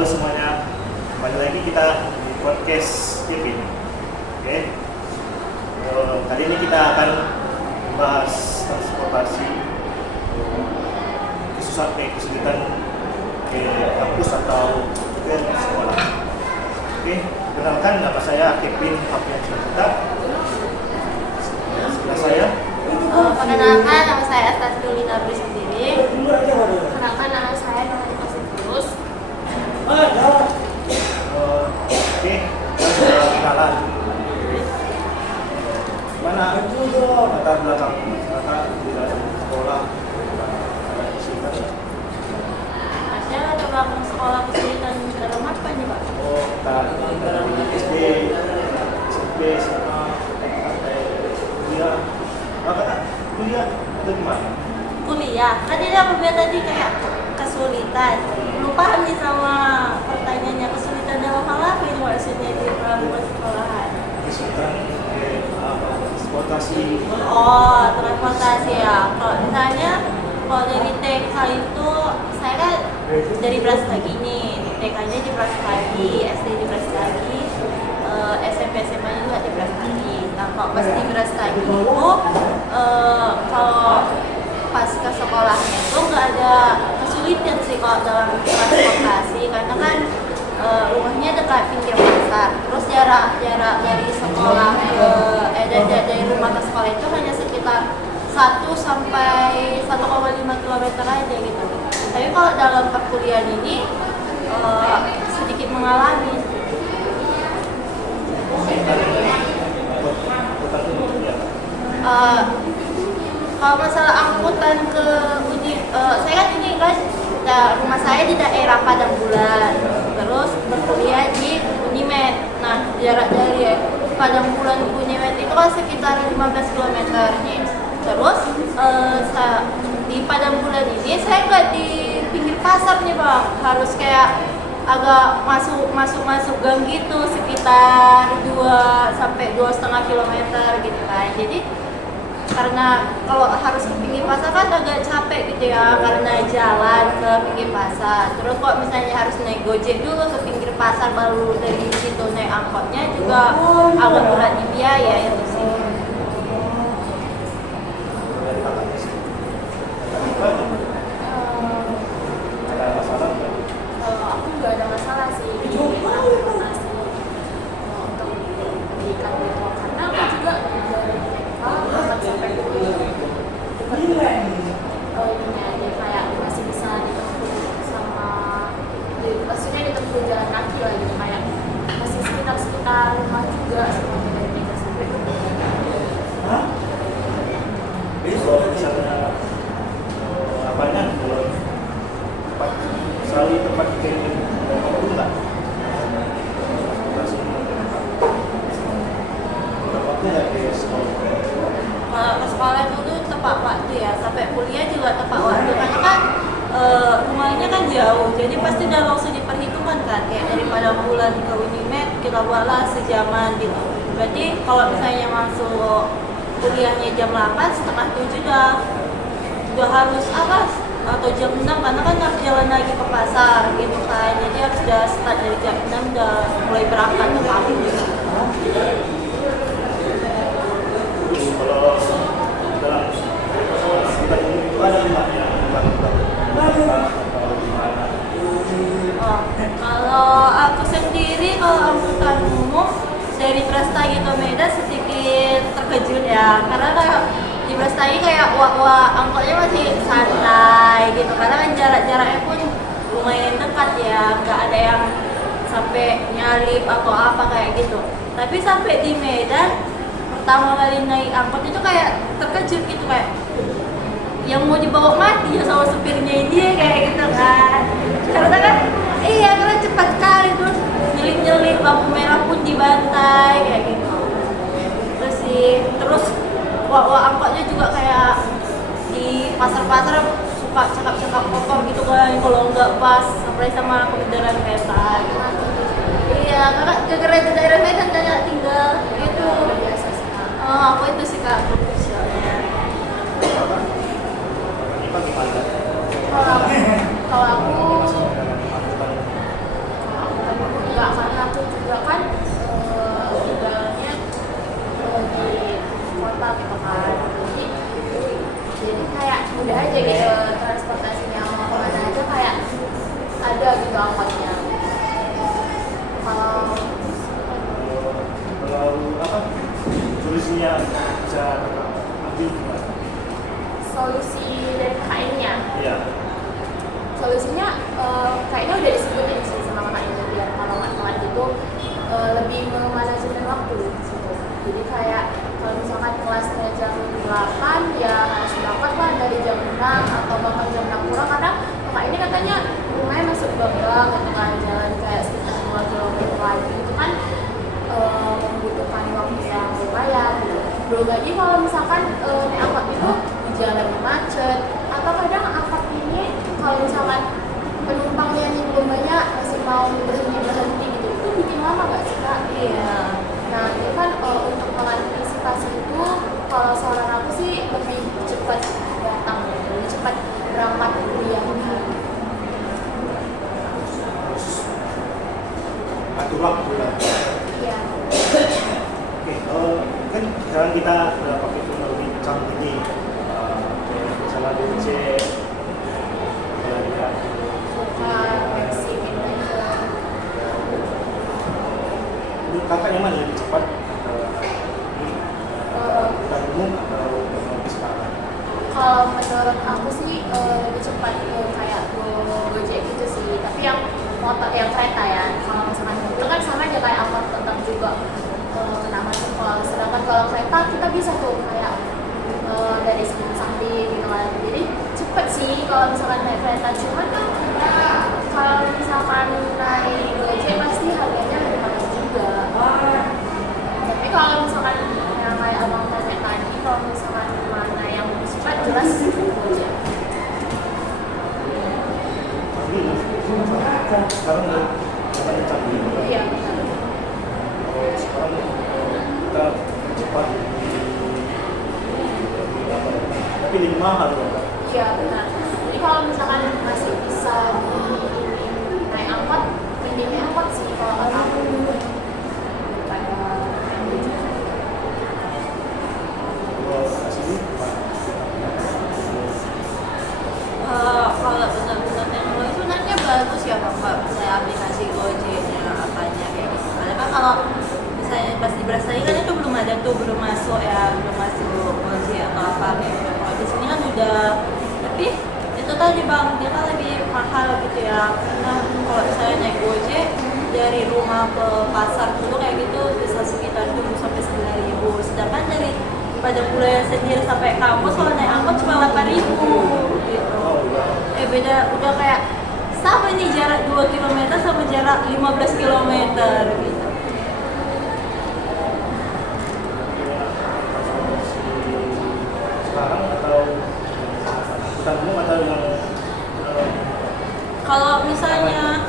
Halo semuanya, kembali lagi kita di podcast Kevin. Oke, kali ini kita akan bahas transportasi, kesulitan ke kampus atau ke sekolah. Oke, kenalkan nama saya Kevin Apian Cinta. Sebelah saya. Perkenalkan, nama saya Astasdulina Bri sendiri. Perkenalkan, nama saya Nurhalifa Sitrus. Oke, sudah kenalan. Mana latar belakang di dalam sekolah? Ada latar belakang sekolah kesulitan dalam apa nih Pak? Oh, dari SD, SMP, SMA, sampai kuliah. Kuliah itu gimana? Kuliah, kan ini aku bilang tadi kayak kesulitan. Belum paham nih sama pertanyaannya, kesulitan dalam hal apa ini maksudnya di pelabuhan sekolahan? Kesulitan transportasi. Oh, transportasi ya. Kalau misalnya kalau dari TK itu saya kan dari Brastagi nih, TK-nya di Brastagi, SD di Brastagi, SMP SMA juga di Brastagi. Nah, kalau pas di Brastagi itu kalau pas ke sekolahnya itu nggak ada kesulitan sih kalau dalam transportasi, karena kan rumahnya dekat pinggir pasar. Terus jarak dari sekolah dari rumah ke sekolah itu hanya sekitar 1 sampai 1,5 km aja gitu. Tapi kalau dalam perkuliahan ini sedikit mengalami. Kalau masalah angkutan ke saya kan ini guys, rumah saya di daerah Padang Bulan, terus berkuliah di Unimed. Nah, jarak dari Padang Bulan ke Unimed itu kan sekitar 15 km nih. Terus di Padang Bulan ini saya nggak di pinggir pasar nih Bang, harus kayak agak masuk gang gitu, sekitar 2 sampai 2,5 km gitu kan. Jadi karena kalau harus ke pinggir pasar kan agak capek gitu ya, karena jalan ke pinggir pasar. Terus kok misalnya harus naik gojek dulu ke pinggir pasar, baru dari situ naik angkotnya juga agak berat di biaya itu sih. Aku nggak ada masalah sih di transportasi untuk pendidikan itu, karena aku juga dari sampai ini kayak masih bisa ditempuh sama, maksudnya ditempuh jalan kaki lah gitu, kayak masih sekitar rumah juga semuanya dari kita sampai Misalnya apanya selalu tempat kirim enggak? Waktu dari sekolah. Kalau ke sekolah dulu tepat waktu ya, sampai kuliah juga tepat waktu, karena kan rumahnya kan jauh, jadi pasti udah langsung diperhitungkan kan, kayak dari Padang Bulan ke Unimed kita buatlah sejaman gitu. Berarti kalau misalnya masuk kuliahnya jam 8, setengah 7 udah harus atau jam 6, karena kan harus jalan lagi ke pasar gitu kan, jadi harus udah start dari jam 6 udah mulai berangkat ke kampus. Kalau dalam kita itu ada limatnya, Kalau aku sendiri, kalau angkutan umum dari Brastagi ke Medan sedikit terkejut ya, karena kayak di Brastagi kayak angkotnya masih santai gitu, karena kan jaraknya pun lumayan dekat ya, nggak ada yang sampai nyalip atau apa kayak gitu. Tapi sampai di Medan pertama kali naik angkot itu kayak terkejut gitu, kayak yang mau dibawa mati ya sama supirnya dia kayak gitu kan, karena kan karena cepat kali, terus nyelip lampu merah pun dibantai kayak gitu. Terus angkotnya juga kayak di pasar-pasar suka cakap-cakap kotor gitu kan, kalau nggak pas apalagi sama kendaraan kereta gitu. Iya, karena ke daerah Medan dan tinggal gitu. Aku itu sih Kak spesialnya. Ini bagaimana? Kalau aku mudah aja gitu transportasinya, mau kemana aja kayak ada gitu angkotnya. Kalau apa solusinya bisa ambil gimana? Solusi dari KKN-nya, Iya. solusinya kayaknya udah disebutin sih sama KKN-nya, biar kalau nggak telat itu lebih memanajemen waktu gitu. Jadi kayak kalau misalkan kelasnya jam 8 ya harus berangkat lah dari jam 6 atau bahkan jam 6 kurang, karena kakak ini katanya rumahnya masuk gang gitu kan, jalan kayak sekitar 2 km lagi itu kan membutuhkan waktu yang lumayan gitu. Belum lagi kalau misalkan naik angkot itu di jalan macet, atau kadang angkot ini kalau misalkan penumpangnya nih belum banyak masih mau berhenti gitu, itu bikin lama nggak sih kak? Iya. Nah itu kan untuk mengantisipasi itu, kalau saran aku sih lebih cepat datang, lebih cepat berangkat kuliah. Atur waktu lah. Iya. Oke, kan sekarang kita udah pakai teknologi canggih nih, misalnya DC, apalagi kan, Taksi, Pinter. ini kakak yang mana lebih cepat? Bukan umum atau teknologi sekarang? Kalau menurut aku sih lebih cepat kayak Gojek gitu sih, tapi yang motor, yang kereta ya. Kalau misalkan mobil kan sama aja kayak angkot, tetap juga kena macet. Sedangkan kalau kereta kita bisa tuh kayak dari samping gitu kan, jadi cepet sih kalau misalkan naik kereta. Cuman kan kalau misalkan naik Gojek pasti harganya lebih mahal juga. Tapi kalau misalkan yang kayak abang tanya tadi, kalau misalkan mana yang lebih cepat, jelas Gojek. Sekarang udah canggih. Iya benar. Sekarang kita cepat, tapi lebih mahal ya. Iya benar. Jadi kalau misalkan masih bisa naik angkot, mending naik angkot sih kalau kata aku. Daripada naik Gojek. Kalau asli, Kalau benar-benar teknologi sebenarnya bagus ya Bapak, saya aplikasi Gojeknya apanya kayak gitu. Karena kan kalau misalnya pas di Brastagi kan itu belum ada tuh, belum masuk Gojek atau apa kayak gitu. Kalau di sini kan udah, tapi itu tadi Bang, dia kan lebih mahal gitu ya. Karena kalau saya naik Gojek dari rumah ke pasar dulu kayak gitu bisa sekitar 7 sampai 9.000. Sedangkan dari pada kuliah sendiri sampai kampus kalau naik angkot cuma 8.000 gitu. Beda, udah kayak sama nih jarak 2 km sama jarak 15 km gitu. sekarang atau bukan umum atau yang Kalau misalnya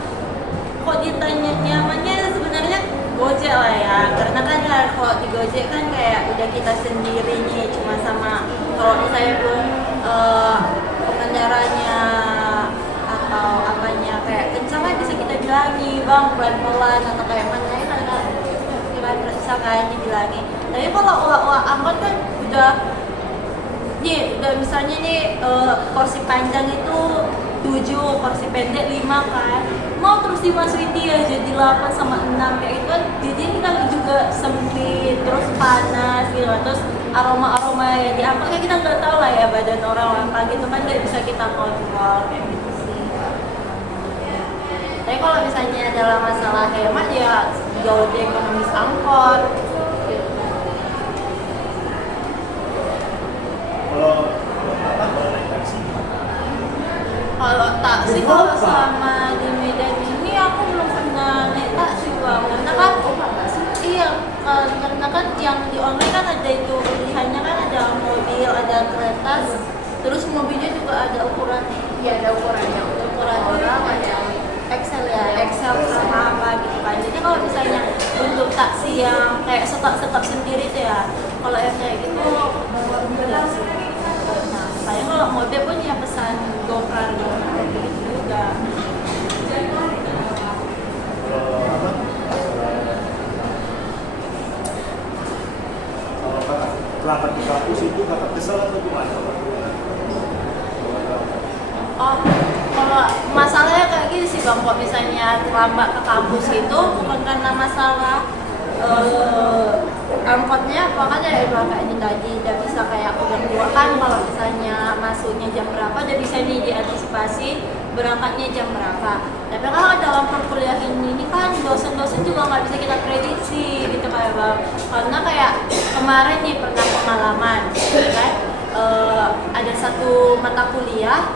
kok ditanya nyamannya sebenarnya Gojek lah ya, karena kan kalau di Gojek kan kayak udah kita sendiri nih, cuma sama kalau misalnya belum pengendaranya atau apanya kayak kencang kan bisa kita bilangi bang pelan-pelan atau kayak mana ya kan bisa kan dibilangin. Tapi kalau uang angkot kan udah misalnya nih kursi panjang itu 7, kursi pendek 5 kan, mau terus dimasukin dia jadi 8 sama 6 kayak gitu kan, jadi kita juga sempit terus panas gitu, terus aroma yang diangkat kayak kita nggak tahu lah ya badan orang apa gitu kan, nggak bisa kita kontrol kayak gitu sih. Tapi kalau misalnya dalam masalah hemat ya jauh lebih ekonomis angkot gitu. kalau naik taksi Kalau taksi, kalau sama di Medan ini aku belum pernah naik taksi bang, karena kan iya, karena kan yang di online kan ada itu pilihannya kan, ada mobil, ada kereta, terus mobilnya juga ada ukurannya. Iya ada ukurannya, Ukuran orang ada Excel ya. Excel sama apa gitu kan. Jadi kalau misalnya untuk taksi yang kayak stop sendiri tuh ya, kalau yang kayak gitu enggak sih. Nah, saya kalau mobil pun ya pesan GoCar gitu juga. kalau kakak terlambat di kampus itu kakak kesel atau gimana? Oh, kalau masalahnya kayak gini sih bang, kok misalnya terlambat ke kampus itu bukan karena masalah angkotnya, makanya ya bilang kayak ini tadi udah bisa kayak udah tua kan, kalau misalnya masuknya jam berapa udah bisa nih diantisipasi berangkatnya jam berapa. Tapi kalau dalam perkuliahan ini kan dosen-dosen juga nggak bisa kita prediksi gitu kayak bang, karena kayak kemarin nih pernah pengalaman kan, ada satu mata kuliah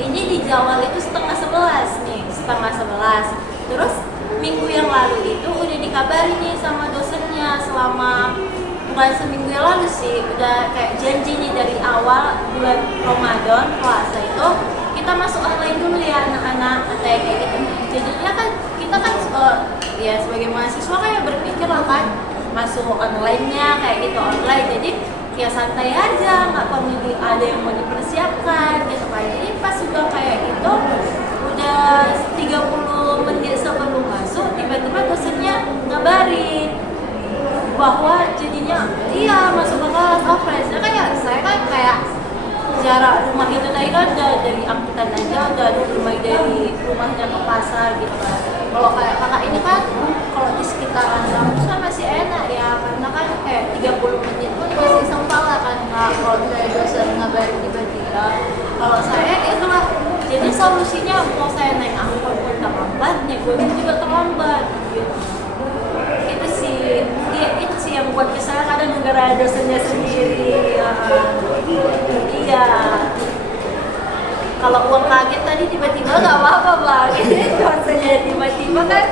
ini di Jawa itu 10:30 nih, 10:30. Terus minggu yang lalu itu udah dikabarin nih sama dosennya, selama bukan seminggu yang lalu sih, udah kayak janji nih dari awal bulan Ramadan puasa itu kita masuk online dulu ya anak-anak kayak gitu. Jadinya kan kita kan ya sebagai mahasiswa kayak berpikir lah kan masuk online-nya kayak gitu online, jadi ya santai aja, nggak perlu ada yang mau dipersiapkan gitu kan. Jadi pas sudah kayak gitu udah 30 menit sebelum masuk tiba-tiba dosennya ngabarin bahwa jadinya iya masuk ke kelas offline. Saya kan kayak jarak rumah itu tadi kan udah dari angkutan aja udah 25 dari rumahnya ke pasar gitu kan. Kalau kayak kakak ini kan kalau di sekitaran kampus kan masih enak ya, karena kan kayak 30 menit pun masih sempat lah kan, nggak kalau dari dosen ngabarin tiba-tiba. Kalau saya itulah, jadi solusinya mau saya naik angkot pun terlambat, naik gojek juga terlambat gitu. Itu sih yang buat saya kadang negara dosennya sendiri ya. Iya, kalau uang kaget tadi tiba-tiba nggak apa-apa bang, ini dosennya tiba-tiba kan.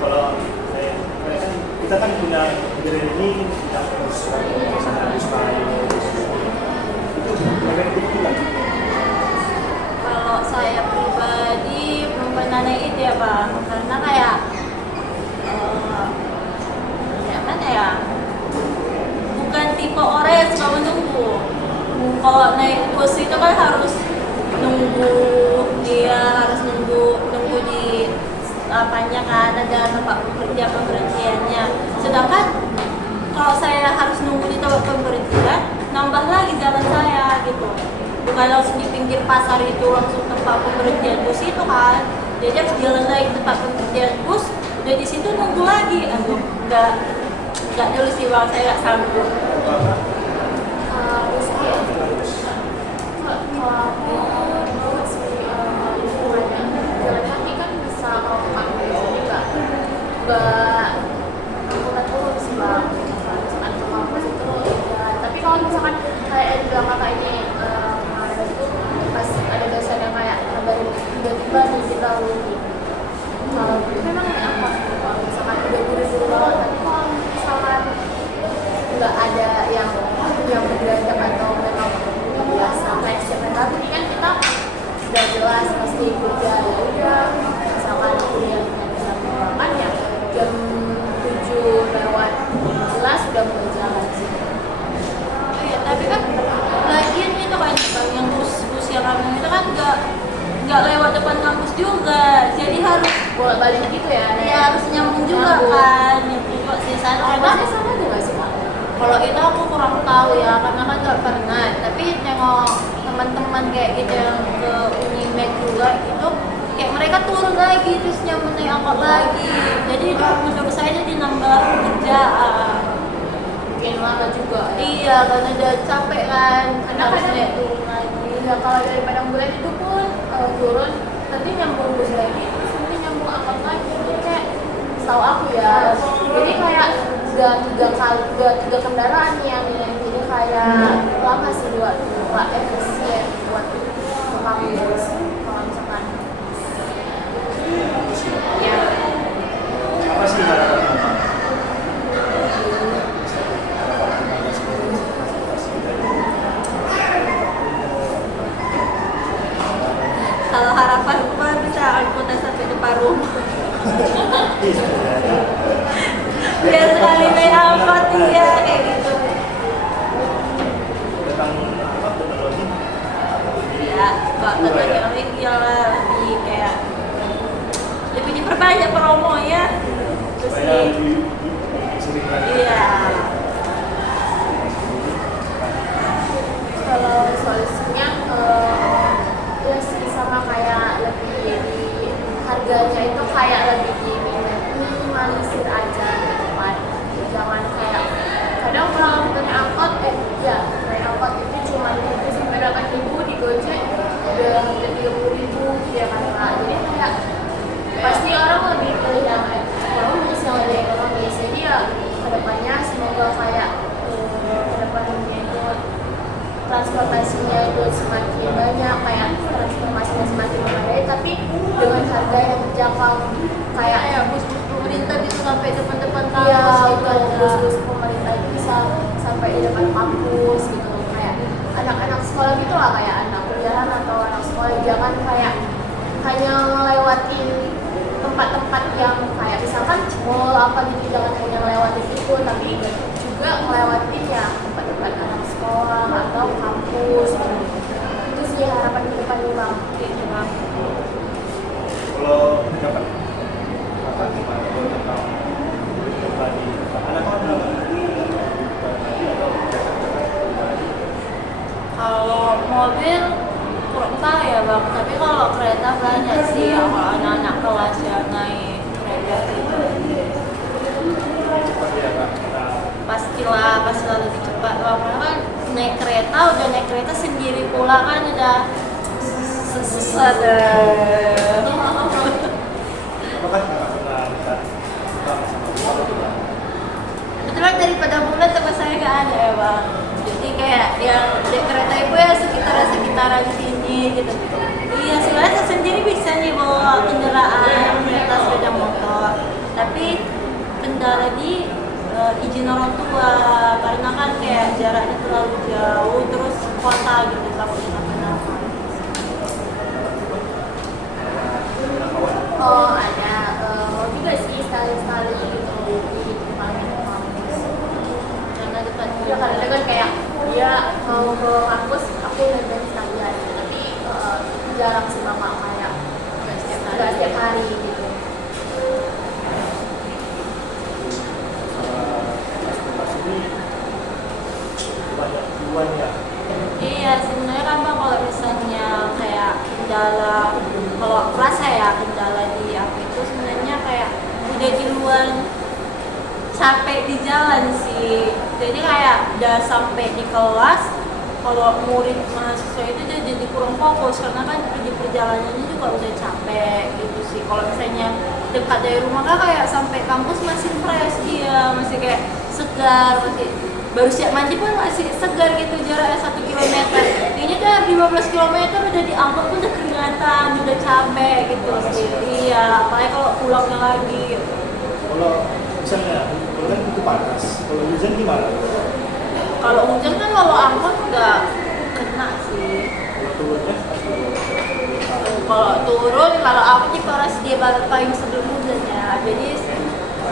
Kalau kita kan punya negeri ini kita harus itu efektif juga. Kalau saya pribadi belum pernah naik itu ya bang, karena kayak ya mana ya, bukan tipe orang yang suka menunggu. Kalau naik bus itu kan harus nunggu, dia harus nunggu di apanya kan, ada tempat pemberhentiannya. Sedangkan kalau saya harus nunggu di tempat pemberhentian, nambah lagi jalan saya gitu. Bukan langsung di pinggir pasar itu langsung tempat pemberhentian bus itu kan. Jadi harus jalan lagi ke tempat pemberhentian bus, dan di situ nunggu lagi. Aduh, nggak dulu sih bang, saya nggak sanggup. Jalan kaki kan bisa, kalau kampus ini nggak angkutan turun sih bang. Misalkan ke kampus itu ya, tapi kalau misalkan kayak di belakang kakak ini kemarin itu pas ada dosen yang kayak kabarin tiba-tiba diberitahu kalau memang naik apa gitu. Kalau misalkan udah buru-buru banget, tapi kalau misalkan nggak ada yang mendadak atau memang nggak biasa kayak siapa tahu, ini kan kita udah jelas pasti kerja ya udah, misalkan kuliah jam 8 ya jam 7:11 sudah mulai jalan sih. Iya, tapi kan lagian itu kan bang, yang bus yang ramai itu kan nggak lewat depan kampus juga, jadi harus bolak-balik gitu ya. ya harus nyambung juga kan, nyambung kok sih sana. Emangnya sama juga sih Pak? Kalau itu aku kurang tahu ya, karena kan nggak pernah. Tapi nengok teman-teman kayak gitu yang ke Unimed juga itu, kayak mereka turun lagi terus nyambung naik angkot lagi. Jadi menurut saya jadi nambah kerjaan. Bikin lama juga. Iya, karena udah capek kan, Karena harus kadang naik turun lagi. ya kalau dari Padang Bulan itu pun turun nanti nyambung bus lagi, terus nanti nyambung angkot lagi. Jadi kayak setahu aku ya, jadi kayak udah tiga kendaraan nih yang ini, jadi kayak lama sih buat efisien buat ke kampus. Kalau misalkan Ya, Apa sih harapan Bapak? kalau harapan gua bisa angkutan sampai depan rumah. Biar sekali naik angkot iya kayak gitu. Tentang apa teknologi? Ya, kok teknologi ya lebih kayak lebih diperbanyak promonya. Terus Supaya nih, lebih sering lagi. iya. kalau soal semoga kayak kedepannya itu transportasinya itu semakin banyak, kayak transformasinya semakin memadai, tapi dengan harga yang terjangkau, kayak bus-bus pemerintah bisa sampai depan-depan iya kampus gitu gitu, aja. bus-bus pemerintah itu bisa sampai di depan kampus gitu, kayak anak-anak sekolah gitu lah, kayak anak kuliahan atau anak sekolah jangan kayak hanya ngelewatin tempat-tempat yang kayak misalkan mall apa gitu, jangan hanya ngelewatin itu, tapi juga ngelewatin ya tempat-tempat anak sekolah atau kampus gitu. Itu sih harapan ke depannya Bang. Gitu, Bang. Kalau dapat apa gimana kalau tentang tadi anak-anak tadi atau Kalau mobil kurang tahu ya Bang, tapi kalau kereta banyak sih ya, kalau anak-anak kelas yang naik kereta gitu. cepat ya Kak? Pastilah, pastilah lebih cepat Bang, karena kan naik kereta, udah naik kereta sendiri pula kan udah susah deh. Apakah nggak pernah kita sama kita? Kebetulan daripada bulan tempat saya nggak ada ya Bang, jadi kayak yang di kereta ibu ya sekitaran sini gitu. Iya sebenarnya saya sendiri bisa nih bawa kendaraan kereta sepeda motor, tapi kendala di izin orang tua, karena kan kayak jaraknya terlalu jauh, terus kota gitu, takut kenapa-napa. Oh ada, mau juga sih sekali-sekali gitu di depannya kampus. Karena dekat Ya kadang kan kayak dia mau ke kampus, aku udah sekalian, tapi jarang sih bapak kayak nggak setiap hari gitu. Transportasi ini banyak tujuan ya. Iya sebenarnya kan Bang, kalau misalnya kayak kendala, kalau rasa ya kendala di aku itu sebenarnya kayak udah di luar capek di jalan sih, jadi kayak udah sampai di kelas, kalau murid mahasiswa itu dia jadi kurang fokus karena kan di perjalanannya juga udah capek gitu sih. Kalau misalnya dekat dari rumah kan kayak sampai kampus masih fresh, dia masih kayak segar, masih baru siap mandi pun masih segar gitu, jaraknya 1 kilometer. Ini kan 15 kilometer udah diangkut pun udah keringatan, udah capek gitu sih. Iya, apalagi kalau pulangnya lagi gitu. Kalau misalnya kalau kan itu panas, kalau hujan gimana? Kalau hujan kan kalau angkot nggak kena sih. Kalau turunnya Kalau turun, kalau aku di Paras dia balik payung sebelum hujan ya. Jadi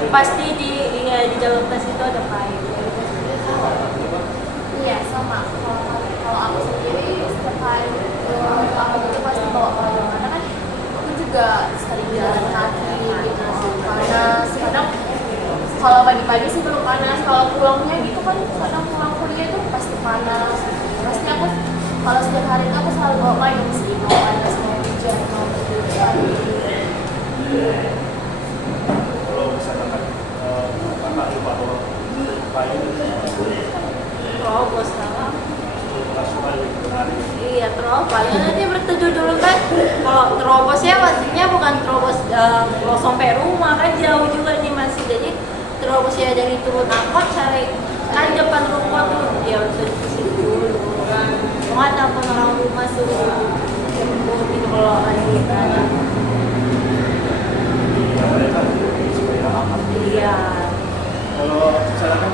pasti di dalam tas itu ada payung. Iya sama. Kalau aku sendiri setiap hari aku itu pasti bawa payung, karena kan aku juga sering jalan kaki gitu. Panas kadang. Kalau pagi-pagi sih belum panas, kalau pulangnya gitu kan kadang pulang kuliah itu pasti panas. Pasti aku kalau setiap hari itu aku selalu bawa payung sih, mau panas mau hujan mau hujan. kalau misalkan kakak lupa bawa payung Terobos lah. langsung balik berlari. Iya terobos. Ya, nanti berteduh dulu kan. Kalau terobos ya pastinya bukan terobos kalau sampai rumah kan jauh juga nih masih. Jadi terobos ya dari turun angkot cari kan depan rumah tuh ya udah di situ dulu. Cuma telepon orang rumah suruh jemput gitu kalau lagi ada. Ya mereka supaya aman. Iya. Kalau misalkan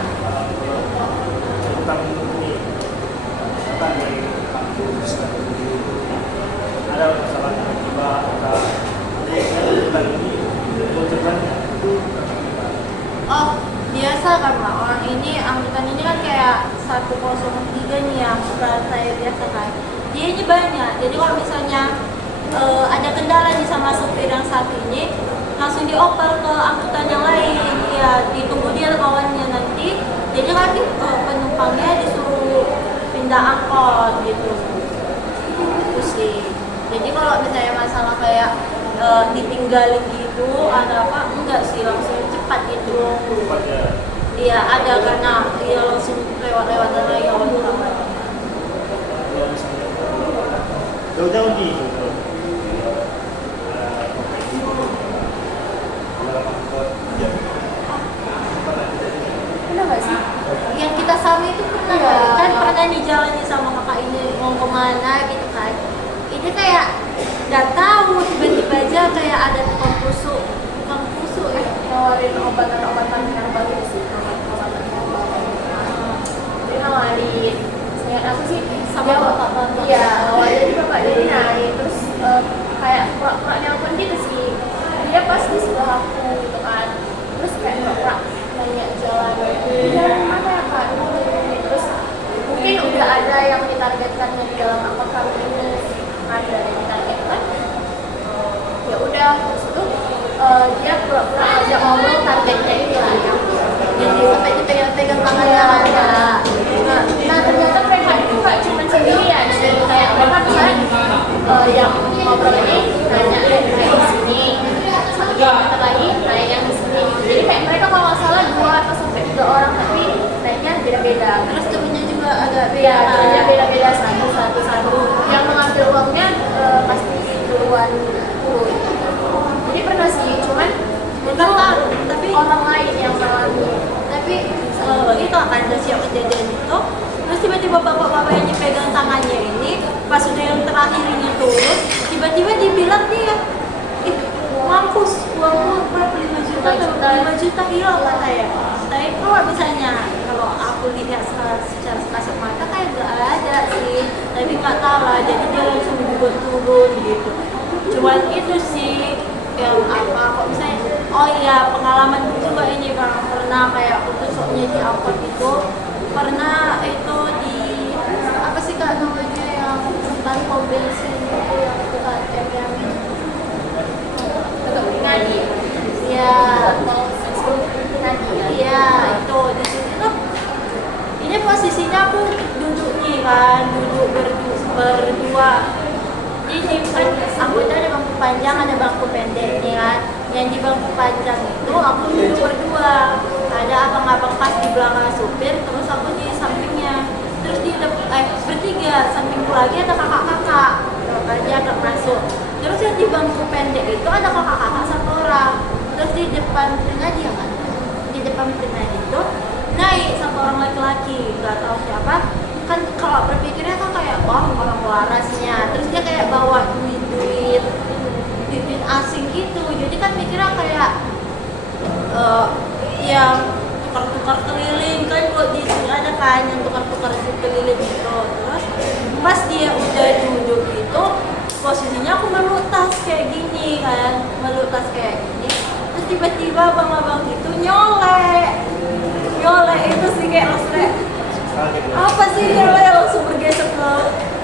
tentang ini kakak dari kampus ada masalah tiba-tiba atau tentang ini bocorannya itu Oh, biasa kan Mbak, orang ini, angkutan ini kan kayak 103 nih yang saya biasa kan. Dia ini banyak, jadi kalau misalnya ada kendala nih sama supir yang satu ini, langsung dioper ke angkutan yang lain, ya ditunggu dia kawannya nanti. Jadi nanti penumpangnya disuruh pindah angkot gitu. Itu sih. Jadi kalau misalnya masalah kayak ditinggalin gitu ada apa enggak sih, langsung cepat gitu. pada Iya ada, karena dia langsung lewat lagi awal utama. kalau misalnya jauh-jauh nih Ada nggak sih? yang kita sama itu pernah Iya. kan pernah nih jalan nih sama kakak ini mau kemana gitu kan. Ini kayak nggak tahu tiba-tiba aja kayak ada tukang kusuk ya. Nawarin obatan-obatan herbal gitu sih, obatan herbal. Dia nawarin, saya aku sih Sama dia- bapak-bapak. Iya, awalnya di bapak dia naik, terus kayak pura-pura nelpon gitu sih. Dia pas di sebelah aku gitu kan, terus kayak pura-pura nanya jalan mana ya kak? Ini. Terus mungkin udah ada yang ditargetkannya di dalam akun kami ini, ada yang ditargetkan. Ya udah, terus itu dia pura-pura aja ngomong targetnya itu lah ya. Jadi sampai dipegang-pegang tangannya ada. Nah ternyata mereka itu nggak cuma sendirian sih, kayak mereka misalnya yang ngobrol ini nanya kayak di sini, 1 kilometer lagi naik yang di sini. Jadi kayak mereka kalau nggak salah 2 atau sampai 3 orang, tapi naiknya beda-beda. Terus temennya juga agak Iya, beda. naiknya beda-beda satu. Yang mengambil uangnya pasti duluan turun. Jadi pernah sih, cuman Bukan tahu, tapi orang lain yang mengalami. tapi itu akan ada siap kejadian itu. Terus tiba-tiba bapak-bapak yang dipegang tangannya ini pas udah yang terakhir ini turun, tiba-tiba dibilang dia, ih mampus uangmu berapa 5 juta, 5 juta hilang katanya. Tapi kalau misalnya kalau aku lihat secara kasat mata kayak gak ada sih, tapi nggak tahu lah. Jadi dia langsung dibuat turun gitu. Cuman itu sih yang apa kok misalnya, oh iya pengalaman juga ini bang, pernah kayak aku tuh soknya di angkot itu pernah itu di apa sih kak namanya yang tentang pom bensin itu yang dekat MYM Untuk ngadi, ya mau ngadi ya. iya itu di situ tuh ini posisinya aku duduk nih kan, duduk berdua. Jadi kan aku itu ada bangku panjang, ada bangku pendek nih kan. Yang di bangku panjang itu aku duduk berdua. Ada abang-abang pas di belakang supir, terus aku di sampingnya. Terus di bertiga, sampingku lagi ada kakak-kakak. Kakaknya agak masuk. Terus yang di bangku pendek itu ada kakak-kakak 1 orang. Terus di depan pribadi ya kan? Di depan pribadi itu naik 1 orang laki-laki, nggak tahu siapa. Kan kalau berpikirnya kan kayak wah orang warasnya, terus dia kayak bawa duit asing gitu. Jadi kan mikirnya kayak yang tukar-tukar keliling kan, kalau di sini ada kan yang tukar-tukar keliling gitu. Terus pas dia udah duduk gitu, posisinya aku meluk tas kayak gini kan, meluk tas kayak gini. Terus tiba-tiba abang-abang itu nyolek itu sih kayak langsung kayak apa sih ya, langsung bergeser ke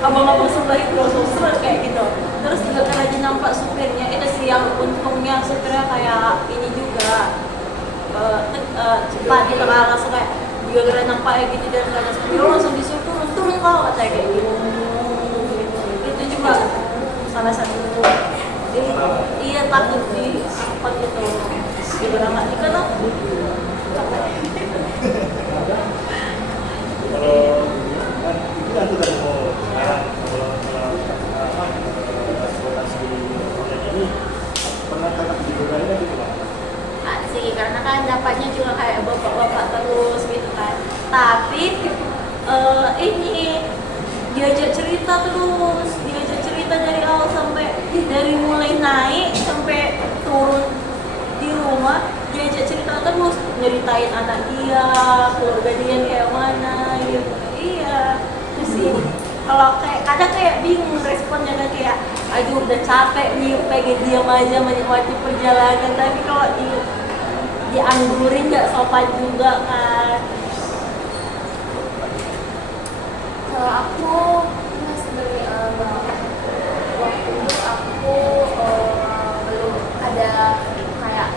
abang-abang sebelah itu, langsung seret kayak gitu. Terus juga lagi nampak supirnya itu sih yang untungnya supirnya kayak ini juga cepat gitu kan, langsung kayak dia kira nampak kayak gitu dan ada supir langsung disuruh turun kau katanya kayak gitu. Itu juga salah satu iya takut di apa gitu dibilang nggak ikan lah. Kalau kan itu kan tuh dari mau sekarang kalau transportasi online ini pernah kakak digodain kan gitu bang? Sih karena kan dapatnya juga kayak bapak-bapak terus gitu kan. Tapi ini diajak cerita dari awal sampai dari mulai naik sampai turun di rumah, diajak cerita terus, nyeritain anak dia, keluarga dia kayak mana gitu. Iya, terus sih kalau kayak kadang kayak bingung responnya kan, kayak aduh udah capek nih pengen diam aja menikmati perjalanan, tapi kalau dianggurin nggak sopan juga kan. Kalau aku pernah sebenarnya waktu itu aku belum ada kayak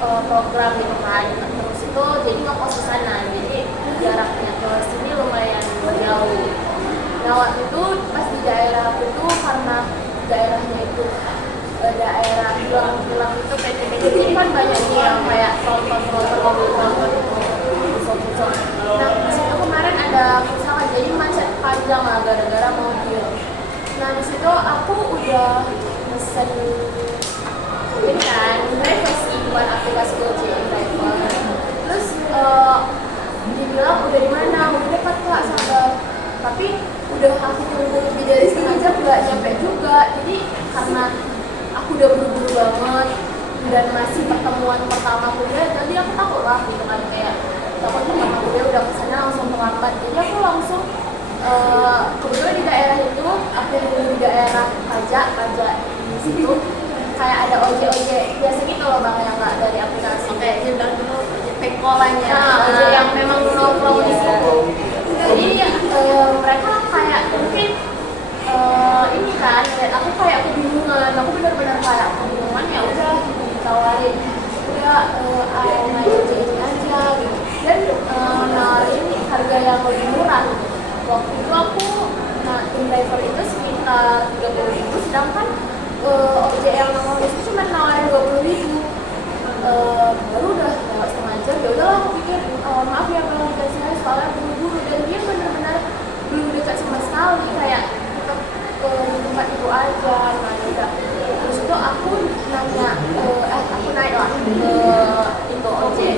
program gitu kan, terus itu jadi ngekos ke sana, jadi jaraknya ke sini lumayan jauh. Nah waktu itu pas di daerah aku itu karena daerahnya itu daerah hilang itu PT-PT, jadi kan banyak nih yang kayak tol pusat. Nah di situ kemarin ada kerusakan, jadi macet panjang lah gara-gara mobil. Nah di situ aku udah mesen ini kan driver sih, bukan aplikasi Gojek driver. Terus tapi udah aku tunggu lebih dari setengah jam nggak nyampe juga. Jadi karena aku udah buru-buru banget dan masih pertemuan pertama kuliah, jadi aku takut lah gitu kan, kayak takut pertama kuliah udah kesana langsung terlambat. Jadi aku langsung kebetulan di daerah itu aku di daerah pajak di situ kayak ada ojek biasa gitu loh bang, yang nggak dari aplikasi. Oke, bilang dulu pengkolannya. Nah, ojek yang memang nongkrong di situ. Jadi mereka kayak mungkin ini kan, aku kayak kebingungan, aku benar-benar kayak kebingungan, ya udah ditawarin udah naik ojek ini aja gitu. Dan nawarin harga yang lebih murah. Waktu itu aku tim driver itu sekitar 30.000, sedangkan ojek yang nongkrong itu cuma nawarin 20.000. Baru udah lewat setengah jam, ya udahlah aku pikir maaf ya kalau dari saya soalnya buru-buru, dan dia benar-benar belum dekat sama sekali, kayak tetap ke tempat itu aja. Nah udah terus itu aku nanya aku naik lah ke itu ojek.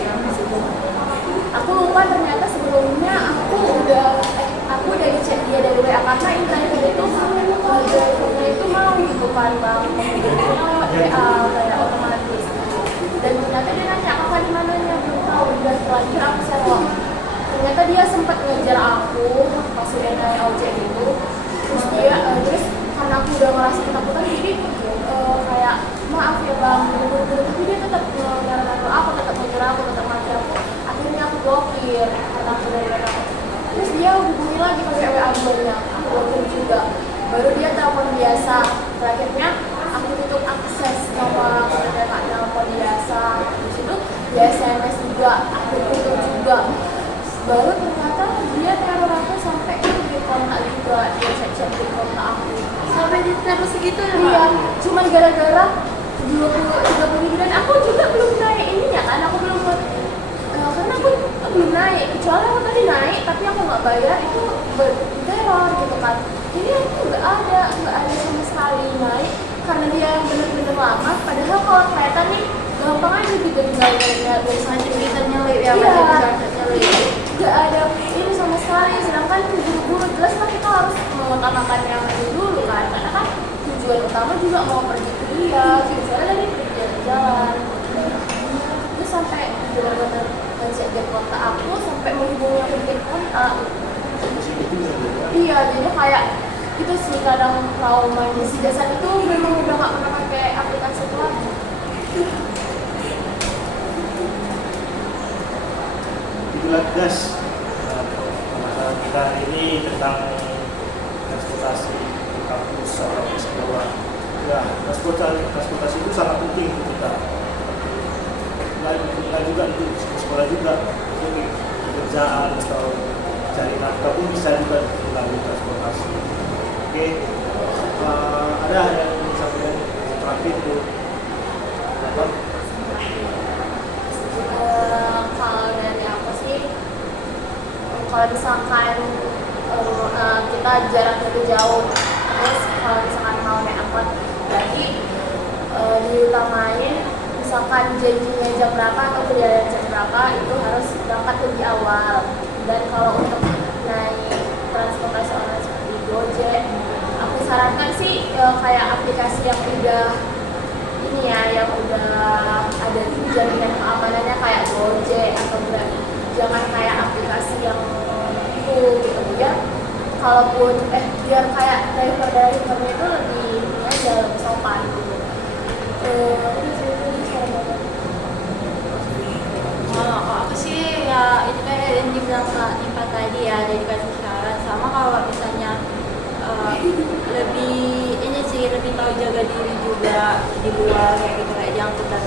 Aku lupa ternyata sebelumnya aku udah dicek dia dari WA, karena ini driver itu drivernya itu mau gitu kan bang, pemiliknya lewat WA kayak otomatis. Dan ternyata dia nanya kakak di mananya, belum tahu. Dan terakhir aku serong, ternyata dia sempat ngejar aku pas udah naik ojek itu. Terus dia terus karena aku udah ngerasa ketakutan, jadi kayak maaf ya bang, buru-buru, tapi dia tetap ngelar aku, tetap ngejar aku, tetap mati aku. Akhirnya aku blokir karena aku dari aku. Terus dia hubungi lagi pakai WA nya, aku blokir juga. Baru dia telepon biasa. Terakhirnya aku tutup akses nomor telepon biasa. Terus itu di SMS juga aku tutup juga. Baru ternyata dia teror aku sampai di kontak juga, dia cek di kontak aku. Sampai diterus segitu ya, Iya, cuman gara-gara 30 dan aku juga belum naik ininya kan, aku belum karena aku belum naik, kecuali aku tadi naik tapi aku nggak bayar, itu teror gitu kan. Jadi aku nggak ada sama sekali naik karena dia benar-benar lama. Padahal kalau kereta nih gampang aja gitu tinggal dari masih bisa nyelip ya, Iya. masih bisa nyelip. Nggak ada ini sama sekali, sedangkan buru-buru jelas lah kita harus mengutamakan yang ini dulu kan, karena kan tujuan utama juga mau pergi kuliah, tujuannya tadi pergi jalan-jalan. Terus sampai benar-benar ngecek jam kontak aku, sampai menghubungi aku di kontak. Iya, jadi kayak itu sih kadang traumanya si dasar itu memang udah gak pernah pakai aplikasi itu lagi. Itulah guys, pembahasan kita ini tentang transportasi di kampus atau di sekolah. Ya, transportasi itu sangat penting untuk kita. Lain juga untuk sekolah juga, untuk pekerjaan atau cari nafkah pun bisa juga melalui transportasi. Oke, ada yang disampaikan terakhir itu apa? Kalau dari aku sih, kalau misalkan kita jaraknya itu jauh, terus kalau misalkan mau naik angkot, berarti diutamain misalkan janjinya jam berapa atau perjalanan jam berapa, itu harus berangkat lebih awal. Dan kalau untuk naik transportasi online seperti Gojek, aku sarankan sih kayak aplikasi yang udah ini ya, yang udah ada jaminan keamanannya kayak Gojek atau Grab. Jangan kayak aplikasi yang itu gitu, biar kalaupun biar kayak drivernya itu lebih ini aja, lebih sopan gitu. Kalau aku sih ya itu kayak yang dibilang Kak Nipa tadi ya, jadi kasih syarat. Sama kalau misalnya lebih ini sih, lebih tahu jaga diri juga di luar kayak gitu, kayak jangan kita